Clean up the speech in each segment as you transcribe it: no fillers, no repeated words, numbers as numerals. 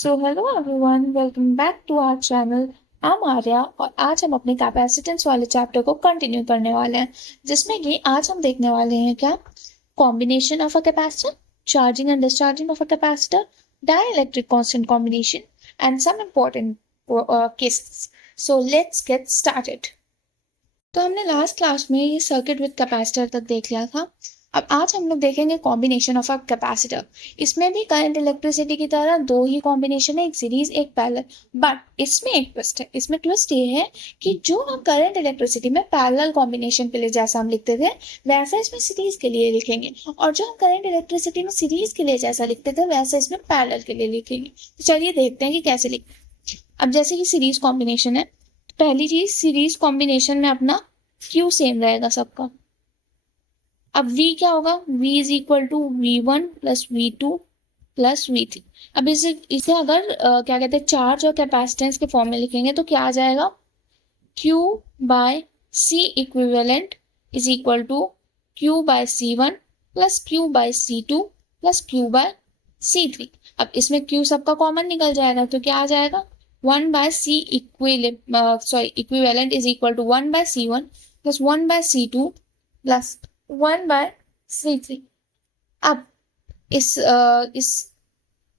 So hello everyone, welcome back to our channel. I am Arya और आज हम अपने कैपेसिटेंस वाले चैप्टर को कंटिन्यू करने वाले हैं, जिसमें कि आज हम देखने वाले हैं क्या combination of a capacitor, charging and discharging of a capacitor, dielectric constant combination and some important cases. So let's get started. तो हमने लास्ट क्लास में ये सर्किट विद कैपेसिटर तक देख लिया था। अब आज हम लोग देखेंगे कॉम्बिनेशन ऑफ अ कैपेसिटर। इसमें भी करंट इलेक्ट्रिसिटी की तरह दो ही कॉम्बिनेशन है, एक सीरीज एक पैरेलल। बट इसमें एक ट्विस्ट है। इसमें ट्विस्ट ये है कि जो हम करंट इलेक्ट्रिसिटी में पैरेलल कॉम्बिनेशन के लिए जैसा हम लिखते थे वैसा इसमें सीरीज के लिए लिखेंगे, और जो हम करंट इलेक्ट्रिसिटी में सीरीज के लिए जैसा लिखते थे वैसा इसमें पैरेलल के लिए लिखेंगे। तो चलिए देखते हैं कि कैसे लिखते हैं। अब जैसे कि सीरीज कॉम्बिनेशन है, पहली चीज सीरीज कॉम्बिनेशन में अपना क्यू सेम रहेगा सबका। अब V क्या होगा, V is equal to V1 plus V2 plus V3। अब इसे अगर क्या कहते हैं चार्ज और कैपेसिटेंस के फॉर्म में लिखेंगे तो क्या आ जाएगा, Q by C equivalent is equal to Q by C1 plus Q by C2 plus Q by C3। अब इसमें Q सबका कॉमन निकल जाएगा तो क्या आ जाएगा, 1 by C equivalent is equal to 1 by C1 plus 1 by C2 plus 1 by C3। अब इस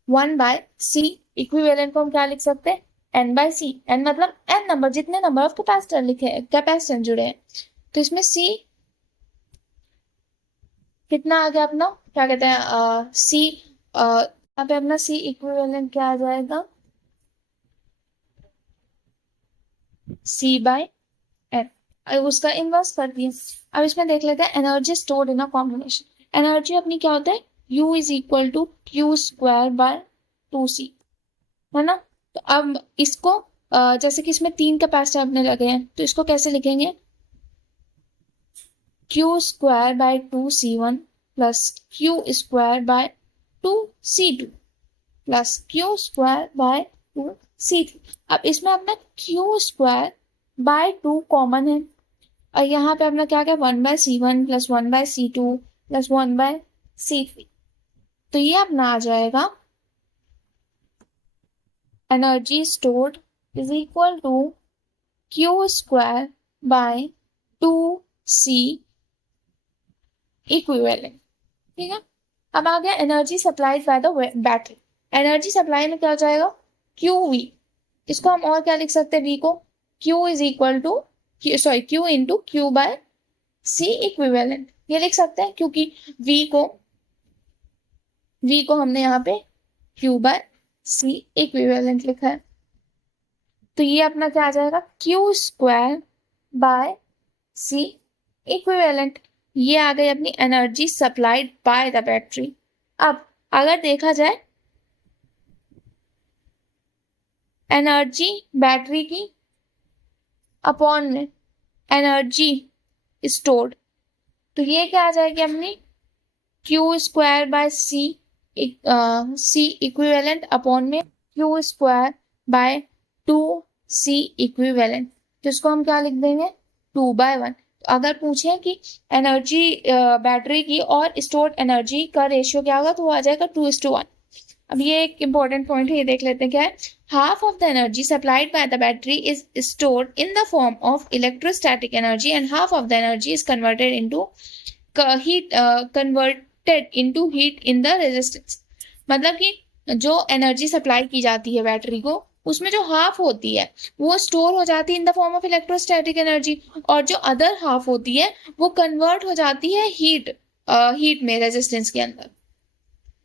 1 बाय C इक्विवेलेंट को हम क्या लिख सकते हैं, n बाय C। n मतलब n नंबर, जितने नंबर ऑफ कैपेसिटर लिखे कैपेसिटर जुड़े हैं। तो इसमें C कितना आ गया अपना, क्या कहते हैं C, यहाँ पे अपना C इक्विवेलेंट क्या आ जाएगा, C बाय n। उसका इनवर्स कर दिए। अब इसमें देख लेते हैं energy stored in a combination. Energy अपनी क्या होता है, U is equal to Q square by 2C, है ना। तो अब इसको जैसे कि इसमें 3 कैपेसिटर अपने लगे हैं तो इसको कैसे लिखेंगे, Q square bye 2C1 plus Q square bye 2C2 plus Q square bye 2C3। अब इसमें अपना क्यू स्क्वायर बाय 2 कॉमन है, और यहाँ पे अपना क्या क्या 1 by C1 plus 1 by C2 plus 1 by C3। तो ये अपना आ जाएगा energy stored is equal to Q square by 2C equivalent. ठीक है। अब आ गया energy supplied by the battery. Energy supply में क्या हो जाएगा, क्यू वी। इसको हम और क्या लिख सकते हैं, वी को Q is equal to Q into Q by C equivalent, ये लिख सकते हैं क्योंकि V को हमने यहाँ पे Q बाय C इक्विवेलेंट लिखा है। तो ये अपना क्या आ जाएगा, Q square by C equivalent. ये आ गई अपनी energy supplied by the battery. अब अगर देखा जाए एनर्जी बैटरी की अपॉन में एनर्जी स्टोर्ड, तो ये क्या आ जाएगी अपनी Q square by C equivalent upon में Q square by 2C equivalent, जिसको हम क्या लिख देंगे 2/1। तो अगर पूछे कि एनर्जी बैटरी की और स्टोर्ड एनर्जी का रेशियो क्या होगा तो वो आ जाएगा 2:1। अब ये एक इंपॉर्टेंट पॉइंट है, ये देख लेते हैं क्या है। Half of the energy supplied by the battery is stored in the form of electrostatic energy and half of the energy is converted into heat in the resistance. मतलब कि जो एनर्जी सप्लाई की जाती है बैटरी को, उसमें जो half होती है वो स्टोर हो जाती है in the form of electrostatic energy, और जो अदर हाफ होती है वो कन्वर्ट हो जाती है हीट में रेजिस्टेंस के अंदर।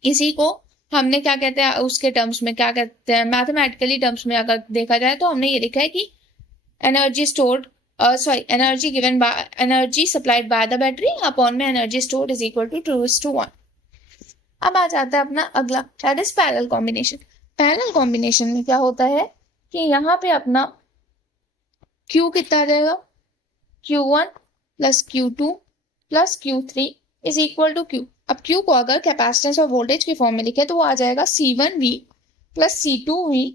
इसी को हमने क्या कहते हैं उसके टर्म्स में, क्या कहते हैं मैथमेटिकली टर्म्स में अगर देखा जाए तो हमने ये लिखा है कि energy stored energy supplied by the battery upon में energy stored is equal to 2:1। अब आ जाता है अपना अगला, that is parallel combination. Parallel combination में क्या होता है कि यहाँ पे अपना Q कितना आ जाएगा, Q1 plus Q2 plus Q3 is equal to Q। अब Q को अगर कैपेसिटेंस और वोल्टेज के फॉर्म में लिखे तो वो आ जाएगा C1V plus C2V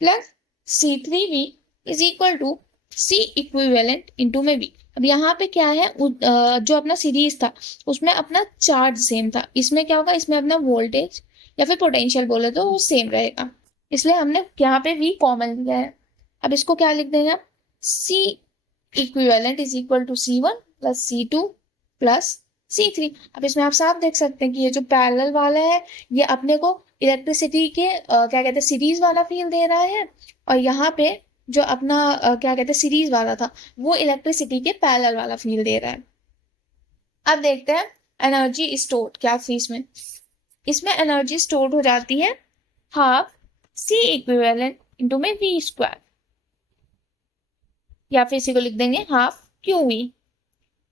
plus C3V is equal to C equivalent into में V। अब यहाँ पे क्या है, जो अपना सीरीज था उसमें अपना चार्ज सेम था, इसमें क्या होगा, इसमें अपना वोल्टेज या फिर पोटेंशियल बोले तो वो सेम रहेगा। इसलिए हमने यहाँ पे V कॉमन लिया है। अब इसको क्या लिख देंगे आप, C equivalent is equal to C1 plus C2 plus C3। अब इसमें आप साफ देख सकते हैं कि ये जो पैरेलल वाला है ये अपने को इलेक्ट्रिसिटी के क्या कहते हैं सीरीज वाला फील्ड दे रहा है, और यहाँ पे जो अपना क्या कहते हैं सीरीज वाला था वो इलेक्ट्रिसिटी के पैरेलल वाला फील्ड दे रहा है। अब देखते हैं एनर्जी स्टोर्ड क्या थी इसमें। इसमें एनर्जी स्टोर्ड हो जाती है हाफ C इक्विवेलेंट इंटू में V स्क्वायर, या फिर इसी को लिख देंगे हाफ QV।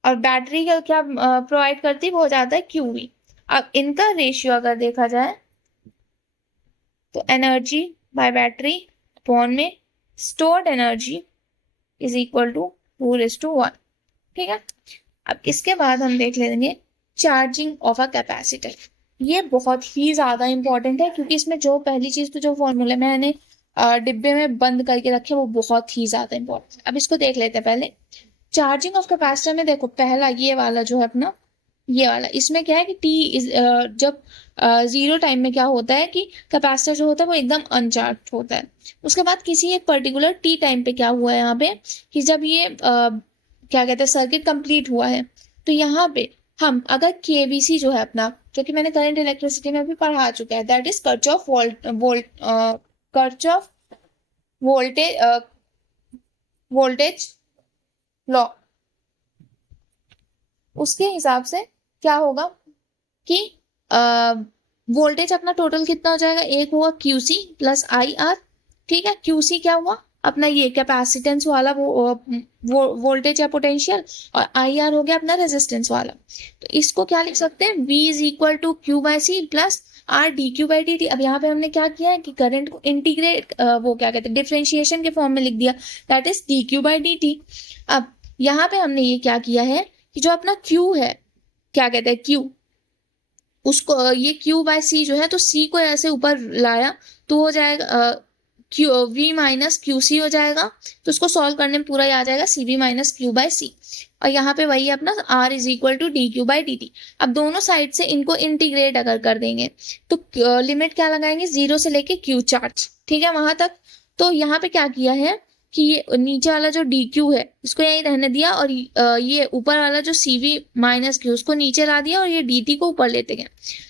और बैटरी का क्या प्रोवाइड करती है, वो हो जाता है QV। अब इनका रेशियो अगर देखा जाए तो एनर्जी बाय बैटरी अपॉन में stored energy is equal to 2:1। ठीक है। अब इसके बाद हम देख लेंगे चार्जिंग ऑफ अ कैपेसिटर। ये बहुत ही ज़्यादा इंपॉर्टेंट है, क्योंकि इसमें जो पहली चीज़ तो जो फॉर्मूले मैंने डिब्बे में बंद करके रखे वो बहुत ही ज़्यादा इंपॉर्टेंट है। अब इसको देख लेते हैं पहले। चार्जिंग ऑफ कैपेसिटर में देखो पहला ये वाला जो है अपना, ये वाला, इसमें क्या है कि टी इज जब जीरो टाइम में क्या होता है कि कैपेसिटर जो होता है वो एकदम अनचार्ज होता है। उसके बाद किसी एक पर्टिकुलर टी टाइम पे क्या हुआ है यहाँ पे कि जब ये क्या कहते हैं सर्किट कंप्लीट हुआ है, तो यहाँ पे हम अगर केवीसी जो है अपना, जो कि मैंने करंट इलेक्ट्रिसिटी में भी पढ़ा चुका है, that is Kirchhoff voltage voltage law, उसके हिसाब से क्या होगा कि वोल्टेज अपना टोटल कितना हो जाएगा, एक होगा QC प्लस IR। ठीक है। QC क्या हुआ अपना ये कैपेसिटेंस वाला वो वोल्टेज या पोटेंशियल, और IR हो गया अपना रेजिस्टेंस वाला। तो इसको क्या लिख सकते हैं, V is equal to Q/C plus R dQ/dt। अब यहाँ पे हमने क्या किया है कि करंट को इंटीग्रेट वो क्या कहते हैं डिफरेंशिएशन के फॉर्म में लिख दिया, दैट इज dQ/dt। अब यहाँ पे हमने ये क्या किया है कि जो अपना Q है, क्या कहते हैं Q, उसको ये Q/C जो है तो C को ऐसे ऊपर लाया तो हो जाएगा V माइनस QC हो जाएगा। तो उसको सॉल्व करने में पूरा ही आ जाएगा CV माइनस Q/C। और यहाँ पे वही अपना R is equal to dQ/dt। अब दोनों साइड से इनको इंटीग्रेट अगर कर देंगे तो लिमिट क्या लगाएंगे, 0 से लेके Q चार्ज, ठीक है, वहां तक। तो यहाँ पे क्या किया है कि ये नीचे वाला जो DQ है इसको यहीं रहने दिया, और ये ऊपर वाला जो CV माइनस Q उसको नीचे ला दिया, और ये DT को ऊपर लेते गए।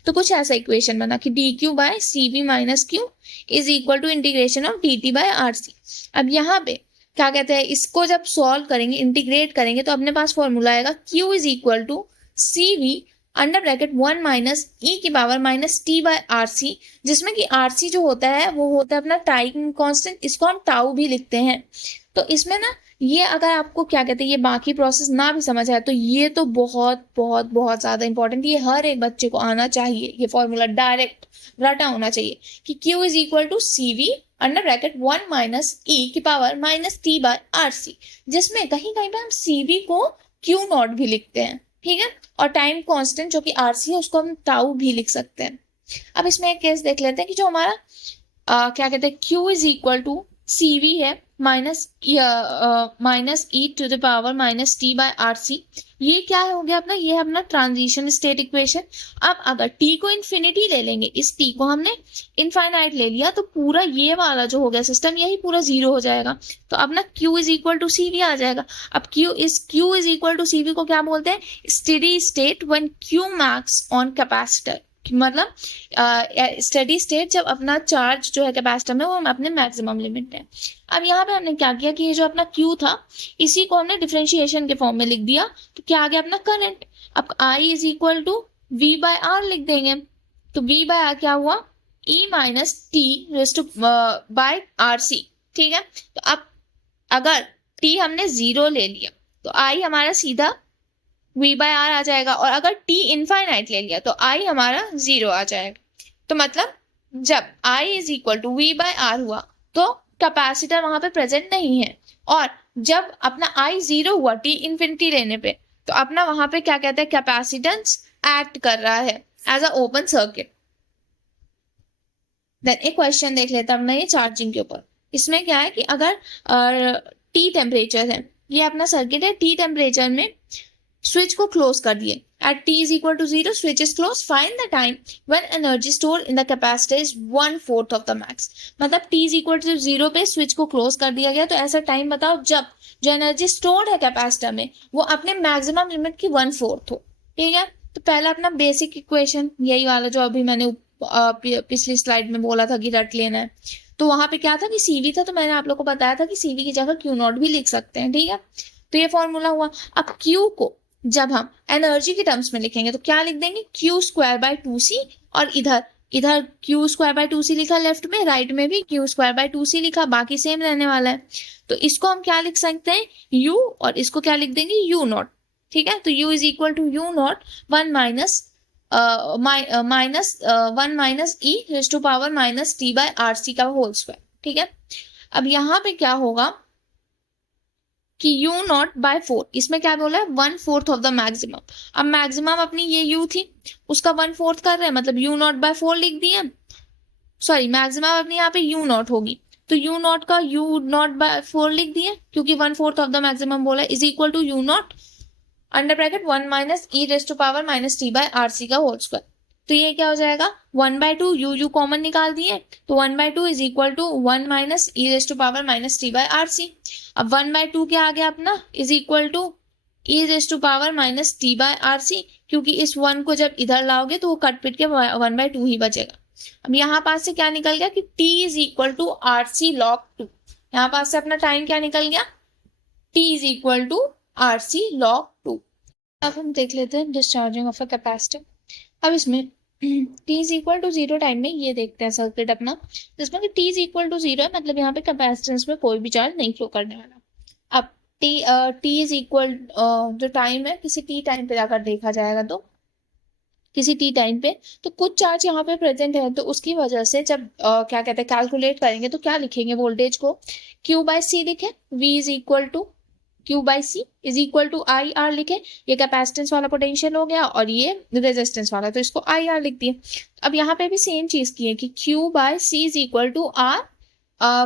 तो कुछ ऐसा इक्वेशन बना कि DQ by CV minus Q is equal to integration of DT by RC। अब यहाँ पे क्या कहते हैं, इसको जब सॉल्व करेंगे इंटीग्रेट करेंगे तो अपने पास फॉर्मूला आएगा Q is equal to CV under bracket 1 minus E की power minus T by RC, जिसमें कि RC जो होता है वो होता है अपना टाइम कांस्टेंट, इसको हम टाउ भी लिखते हैं। तो इसमें ना ये अगर आपको क्या कहते हैं ये बाकी प्रोसेस ना भी समझ आए तो ये तो बहुत बहुत बहुत ज़्यादा इंपॉर्टेंट, ये हर एक बच्चे को आना चाहिए। ये फॉर्मूला डायरेक्ट रटा होना चाहिए कि Q is equal to CV under bracket 1 minus E की power minus T by RC, जिसमें कहीं कहीं पे हम CV को Q0 भी लिखते हैं। ठीक है। और टाइम कांस्टेंट जो कि RC है उसको हम टाउ भी लिख सकते हैं। अब इसमें एक केस देख लेते हैं कि जो हमारा क्या कहते हैं Q is equal to CV है minus E to the power minus T by RC। ये क्या हो गया अपना, ये है अपना ट्रांजिशन स्टेट इक्वेशन। अब अगर T को इन्फिनिटी ले लेंगे, इस T को हमने इनफाइनाइट ले लिया, तो पूरा ये वाला जो हो गया सिस्टम यही पूरा जीरो हो जाएगा। तो अपना Q is equal to CV आ जाएगा। अब Q is equal to CV को क्या बोलते हैं, steady state when Q max on capacitor. मतलब स्टेडी स्टेट जब अपना चार्ज जो है कैपेसिटर में वो अपने मैक्सिमम लिमिट है। अब यहाँ पे हमने क्या किया कि ये जो अपना Q था इसी को हमने डिफरेंशिएशन के फॉर्म में लिख दिया, तो क्या आ गया अपना करंट। अब I is equal to V by R लिख देंगे, तो V बाय R क्या हुआ, E minus T raise to by RC। ठीक है। तो अब अगर T हमने 0 ले लिया तो I हमारा सीधा V बाय R आ जाएगा, और अगर T इनफाइनाइट ले लिया तो I हमारा 0 आ जाएगा। तो मतलब जब I is equal to V by R हुआ तो कैपेसिटर वहां पे प्रेजेंट नहीं है, और जब अपना I 0 हुआ T इन्फिनिटी लेने पे तो अपना वहां पे क्या कहते हैं कैपेसिटेंस एक्ट कर रहा है as a open circuit. Then एक क्वेश्चन देख लेते हैं अपना ये चार्जिंग के ऊपर। इसमें क्या है कि अगर T टेम्परेचर है, ये अपना सर्किट है, T टेम्परेचर में स्विच को क्लोज कर दिए। At t is equal to 0 switch is close, find the time when energy store in the capacitor is 1/4 of the max. मतलब t इज इक्वल टू 0 पे स्विच को close कर दिया गया, तो ऐसा टाइम बताओ जब जो एनर्जी स्टोर्ड है कैपेसिटर में वो अपने मैक्सिमम लिमिट की 1/4 हो। ठीक है, तो पहला अपना बेसिक इक्वेशन यही वाला जो अभी मैंने पिछली स्लाइड में बोला था कि रट लेना है। तो वहां पे क्या था कि सीवी था, तो मैंने आप लोग को बताया था कि सीवी की जगह क्यू नॉट भी लिख सकते हैं। ठीक है, तो ये फॉर्मूला हुआ। अब क्यू को जब हम एनर्जी के टर्म्स में लिखेंगे तो क्या लिख देंगे, क्यू स्क्वायर बाय 2c, और इधर इधर क्यू स्क्वायर बाय 2c लिखा लेफ्ट में, राइट में भी क्यू स्क्वायर बाय 2c लिखा, बाकी सेम रहने वाला है। तो इसको हम क्या लिख सकते हैं, u, और इसको क्या लिख देंगे, u नॉट। ठीक है, तो u is equal to u not 1 minus one minus E raise to power minus T by R C का होल स्क्वायर। ठीक है, अब यहाँ पे क्या होगा कि u नॉट बाय 4, इसमें क्या बोला है, 1/4 ऑफ द मैक्सिमम। अब मैक्सिमम अपनी ये u थी, उसका 1/4 कर रहे हैं, मतलब u नॉट बाय 4 लिख दिए। सॉरी, मैक्सिमम अपनी यहाँ पे u नॉट होगी, तो u नॉट का u नॉट बाय 4 लिख दिए, क्योंकि 1/4 ऑफ द मैक्सिमम बोला, is equal to u not under bracket 1 minus E raise to power minus T by R C का होल स्क्वायर। तो ये क्या हो जाएगा, 1/2, यू कॉमन निकाल दिए, तो 1/2 is equal to 1 minus E raise to power minus T by R C. अब 1/2 क्या आ गया अपना, is equal to E raise to power minus T by R C, क्योंकि इस 1 को जब इधर लाओगे तो वो कट पिट के 1/2 ही बचेगा। अब यहाँ पास से क्या निकल गया कि t is equal to R C log 2। यहाँ पास से अपना टाइम क्या निकल गया, t is equal to R C log 2। अब हम देख लेते हैं डिस्चार्जिंग ऑफ अ कैपेसिटर। अब इसमें t is equal to 0 time में ये देखते हैं सर्किट अपना, जिसमें कि t इज इक्वल टू 0 है, मतलब यहाँ पे कैपेसिटेंस में कोई भी चार्ज नहीं फ्लो करने वाला। अब t इज इक्वल जो टाइम है किसी t टाइम पे जाकर देखा जाएगा, तो किसी t टाइम पे तो कुछ चार्ज यहाँ पे प्रेजेंट है, तो उसकी वजह से जब क्या कहते हैं कैलकुलेट करेंगे तो क्या लिखेंगे, वोल्टेज को q बाय सी लिखे, v is equal to Q by C is equal to I R लिखे। ये कैपेसिटेंस वाला पोटेंशियल हो गया और ये रेजिस्टेंस वाला, तो इसको आई आर लिख दिए। अब यहाँ पे भी सेम चीज की है कि Q by C is equal to R,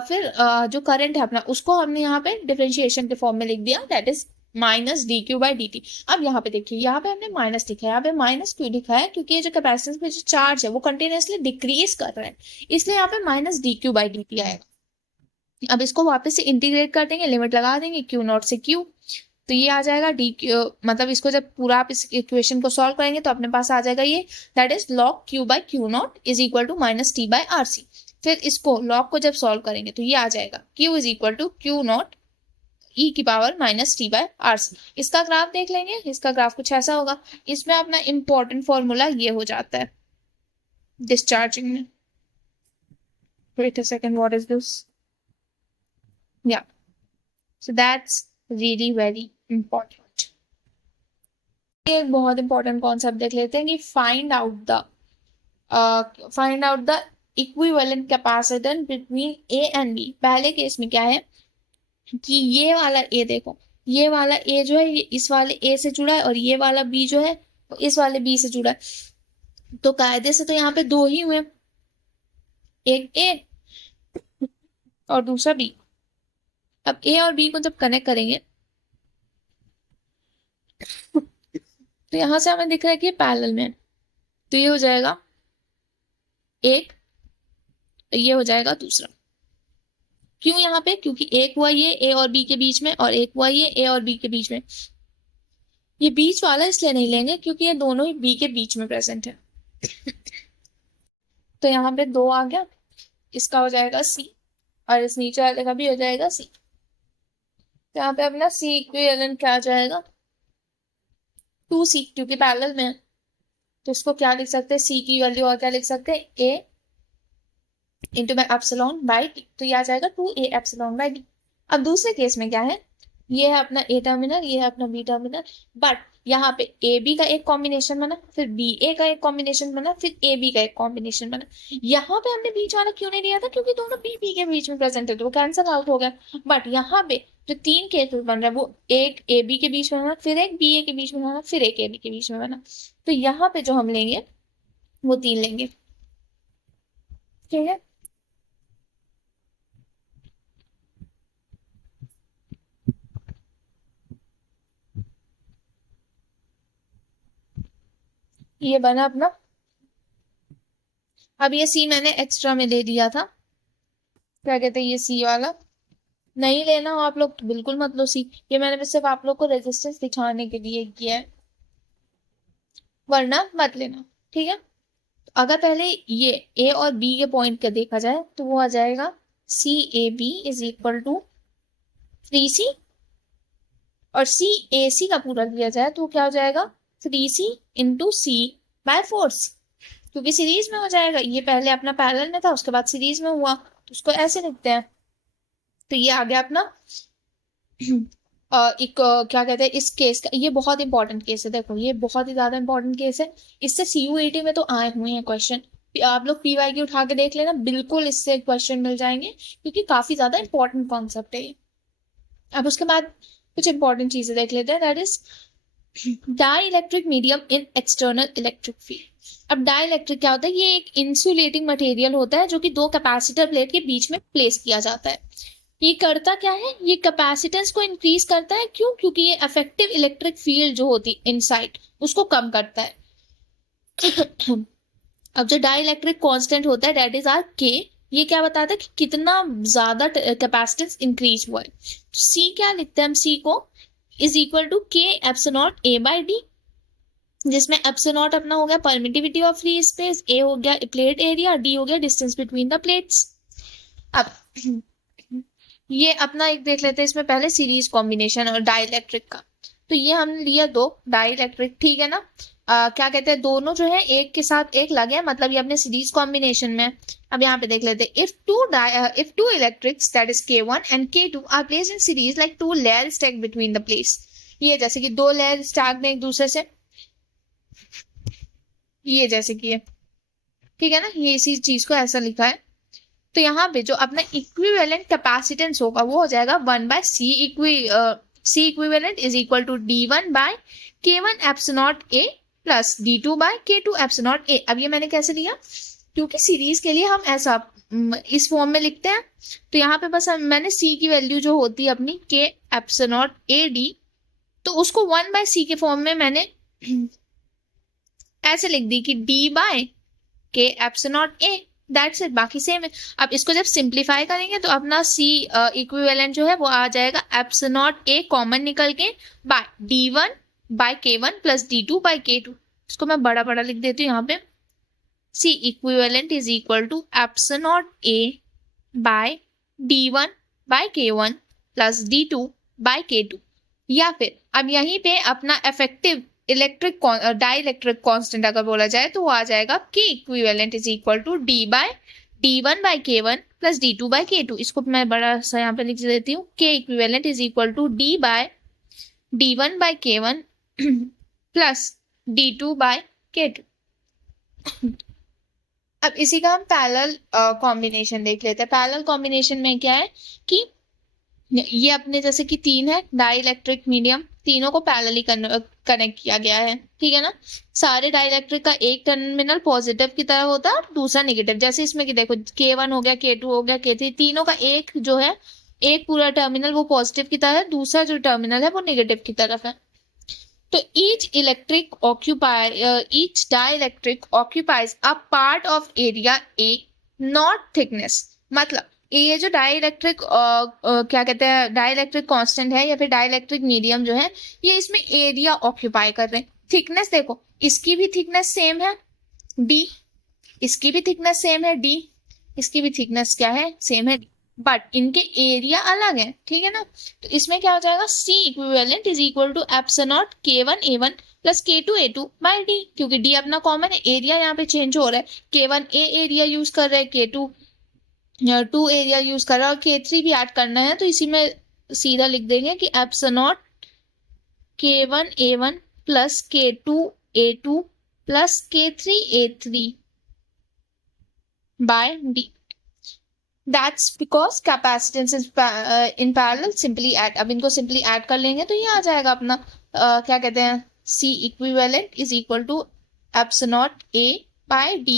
फिर जो करंट है अपना उसको हमने यहाँ पे डिफरेंशिएशन के फॉर्म में लिख दिया, that is minus D Q by D T. अब यहाँ पे देखिए, यहाँ पे हमने माइनस लिखा है, यहाँ पे माइनस क्यों लिखा है, क्योंकि ये जो कैपेसिटेंस में जो चार्ज है वो कंटिन्यूसली डिक्रीज कर रहा है, इसलिए यहाँ पे minus D Q by D T आएगा। अब इसको वापस से इंटीग्रेट कर देंगे, लिमिट लगा देंगे क्यू नॉट से क्यू, तो ये आ जाएगा डी क्यू, मतलब इसको जब पूरा आप इस इक्वेशन को सॉल्व करेंगे तो अपने पास आ जाएगा ये, that is log Q by Q not is equal to minus T by R C. फिर इसको लॉग को जब सॉल्व करेंगे तो ये आ जाएगा Q is equal to Q naught e की power minus T by R C. इसका ग्राफ देख लेंगे, इसका ग्राफ कुछ ऐसा होगा। इसमें अपना इंपॉर्टेंट फॉर्मूला ये हो जाता है डिस्चार्जिंग में। Wait a second, what is this, yeah, so that's really very important। एक बहुत इंपॉर्टेंट कॉन्सेप्ट देख लेते हैं कि find out the equivalent capacitance between A and B. पहले केस में क्या है कि ये वाला ए देखो, ये वाला ए जो है ये इस वाले ए से जुड़ा है, और ये वाला बी जो है वो इस वाले बी से जुड़ा है। तो कायदे से तो यहाँ पे दो ही हुए, एक ए और दूसरा बी। अब ए और बी को जब कनेक्ट करेंगे तो यहां से हमें दिख रहा है कि पैरेलल में, तो ये हो जाएगा एक, ये हो जाएगा दूसरा। क्यों यहाँ पे, क्योंकि एक हुआ ये ए और बी के बीच में, और एक हुआ ये ए और बी के बीच में। ये बीच वाला इसलिए नहीं लेंगे क्योंकि ये दोनों ही बी के बीच में प्रेजेंट है। तो यहाँ पे दो आ गया, इसका हो जाएगा सी, और इस नीचे वाले का भी हो जाएगा सी। तो यहाँ पे अपना सी इक्विवेलेंट क्या आ जाएगा, 2c, क्योंकि पैरेलल में है। तो इसको क्या लिख सकते हैं, सी की वैल्यू और क्या लिख सकते हैं, ए इंटू में एप्सिलॉन बाई टी, तो ये आ जाएगा 2a एप्सिलॉन बाई डी। अब दूसरे केस में क्या है, ये है अपना ए टर्मिनल, ये है अपना बी टर्मिनल, बट यहाँ पे ए बी का एक कॉम्बिनेशन बना, फिर बी ए का एक कॉम्बिनेशन बना, फिर ए बी का एक कॉम्बिनेशन बना। यहाँ पे हमने बीच वाला क्यों नहीं लिया था, क्योंकि दोनों बी बी के बीच में प्रेजेंट है तो वो कैंसिल आउट हो गया। बट यहाँ पे जो तीन केसेस बन रहा है वो एक ए बी के बीच में बना, फिर एक बी ए के बीच में बना, फिर एक ए बी के बीच में बना। तो यहाँ पे जो हम लेंगे वो तीन लेंगे। ठीक है, ये बना अपना। अब ये सी मैंने एक्स्ट्रा में ले दिया था, क्या कहते हैं, ये सी वाला नहीं लेना हो आप लोग तो बिल्कुल मत लो सी, ये मैंने बस सिर्फ आप लोग को रेजिस्टेंस दिखाने के लिए किया है, वरना मत लेना, ठीक है। अगर पहले ये ए और बी के पॉइंट का देखा जाए तो वो आ जाएगा C A B is equal to 3C, और सी ए सी का पूरा किया जाए तो क्या हो जाएगा 3C इंटू सी बाय 4C, क्योंकि सीरीज में हो जाएगा, ये पहले अपना पैरेलल में था उसके बाद सीरीज में हुआ, तो उसको ऐसे लिखते हैं। तो ये आ गया अपना एक क्या कहते हैं इस केस का, ये बहुत इंपॉर्टेंट केस है, देखो ये बहुत ही ज्यादा इंपॉर्टेंट केस है, इससे CUET में तो आए हुए हैं क्वेश्चन, आप लोग PYQ उठा के देख लेना, बिल्कुल इससे क्वेश्चन मिल जाएंगे, क्योंकि काफी ज्यादा इंपॉर्टेंट कॉन्सेप्ट है ये। अब उसके बाद कुछ इंपॉर्टेंट चीजें देख लेते हैं, that is dielectric medium in external electric field. अब डाई इलेक्ट्रिक क्या होता है, ये एक इंसुलेटिंग मटेरियल होता है जो कि दो कैपेसिटर प्लेट के बीच में प्लेस किया जाता है। ये करता क्या है, ये कैपेसिटेंस को इंक्रीज करता है, क्यों, क्योंकि ये इफेक्टिव इलेक्ट्रिक फील्ड जो होती है इनसाइड उसको कम करता है। अब जो डाई इलेक्ट्रिक कॉन्स्टेंट होता है दैट इज आर के, ये क्या बताता है कि कितना ज्यादा कैपेसिटेंस इंक्रीज हुआ है। तो सी क्या लिखते हैं हम, सी को इज इक्वल टू के एप्सिलॉन ए बाई डी, जिसमें एप्सिलॉन अपना हो गया परमिटिविटी ऑफ फ्री स्पेस, ए हो गया प्लेट एरिया, डी हो गया डिस्टेंस बिटवीन द प्लेट्स। अब ये अपना एक देख लेते हैं इसमें पहले सीरीज कॉम्बिनेशन और डाई इलेक्ट्रिक का। तो ये हमने लिया दो डाई इलेक्ट्रिक, ठीक है ना, क्या कहते हैं दोनों जो है एक के साथ एक लगे, मतलब ये अपने सीरीज कॉम्बिनेशन में। अब यहाँ पे देख लेते हैं, if two electrics that is K1 and K2 are placed in series like two layer stack between the plates, ये जैसे कि दो लेयर स्टैक में एक दूसरे से, ये जैसे कि है, ठीक है ना, ये इसी चीज को ऐसा लिखा है। तो यहाँ पे जो अपना इक्विवेलेंट कैपेसिटेंस होगा वो हो जाएगा 1/C C equivalent is equal to D1 by K1 epsilon A plus D2 by K2 epsilon A। अब ये मैंने कैसे लिया, क्योंकि सीरीज के लिए हम ऐसा इस फॉर्म में लिखते हैं, तो यहाँ पे बस मैंने C की वैल्यू जो होती है अपनी K एप्सिलॉन AD, तो उसको 1/C के फॉर्म में मैंने ऐसे लिख दी कि D by K epsilon A, that's it, बाकी सेम है। अब इसको जब सिंप्लीफाई करेंगे तो अपना सी इक्विवेलेंट जो है वो आ जाएगा एप्सिलॉन A कॉमन निकल के bye D1 by K1 plus D2 by K2। इसको मैं बड़ा बड़ा लिख देती हूँ यहाँ पे, C equivalent is equal to epsilon A by D1 by K1 plus D2 by K2, या फिर अब यहीं पे अपना effective electric dielectric constant अगर बोला जाए तो वो आ जाएगा K equivalent is equal to D1 by K1 plus D2 by K2। इसको मैं बड़ा सा यहाँ पे लिख देती हूँ, K equivalent is equal to D1 by K1 plus D2 by K2। अब इसी का हम पैरेलल कॉम्बिनेशन देख लेते हैं। पैरेलल कॉम्बिनेशन में क्या है कि ये अपने जैसे कि तीन है डाई इलेक्ट्रिक मीडियम, तीनों को पैरेलली कनेक्ट किया गया है, ठीक है ना। सारे डाई इलेक्ट्रिक का एक टर्मिनल पॉजिटिव की तरह होता है और दूसरा नेगेटिव, जैसे इसमें कि देखो K1 हो गया, K2 हो गया, K3, तीनों का एक जो है एक पूरा टर्मिनल वो पॉजिटिव की तरह है, दूसरा जो टर्मिनल है वो नेगेटिव की तरफ है। तो each dielectric occupies a part of area A, not thickness। मतलब ये जो डाइलेक्ट्रिक क्या कहते हैं डाइलेक्ट्रिक कांस्टेंट है या फिर डाइलेक्ट्रिक मीडियम जो है ये इसमें एरिया ऑक्यूपाई कर रहे हैं। थिकनेस देखो इसकी भी थिकनेस सेम है D, इसकी भी थिकनेस सेम है D, इसकी भी थिकनेस क्या है सेम है D, बट इनके एरिया अलग है, ठीक है ना। तो इसमें क्या हो जाएगा, C equivalent is equal to epsilon K1 A1 plus K2 A2 by D, क्योंकि D अपना कॉमन है, एरिया यहाँ पे चेंज हो रहा है, K1 A एरिया यूज कर रहे हैं, K2 2 एरिया यूज कर रहा है और K3 भी ऐड करना है, तो इसी में सीधा लिख देंगे कि epsilon K1 A1 plus K2 A2 plus K3 A3 by D। That's because capacitance is in parallel, simply add, अब इनको simply add कर लेंगे तो ये आ जाएगा अपना क्या कहते हैं C equivalent is equal to epsilon A by D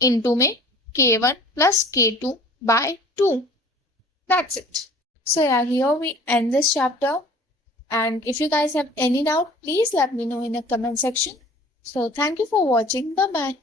into में K1 plus K2 by 2. That's it. So yeah, here we end this chapter, and if you guys have any doubt, please let me know in the comment section. So thank you for watching. Bye bye.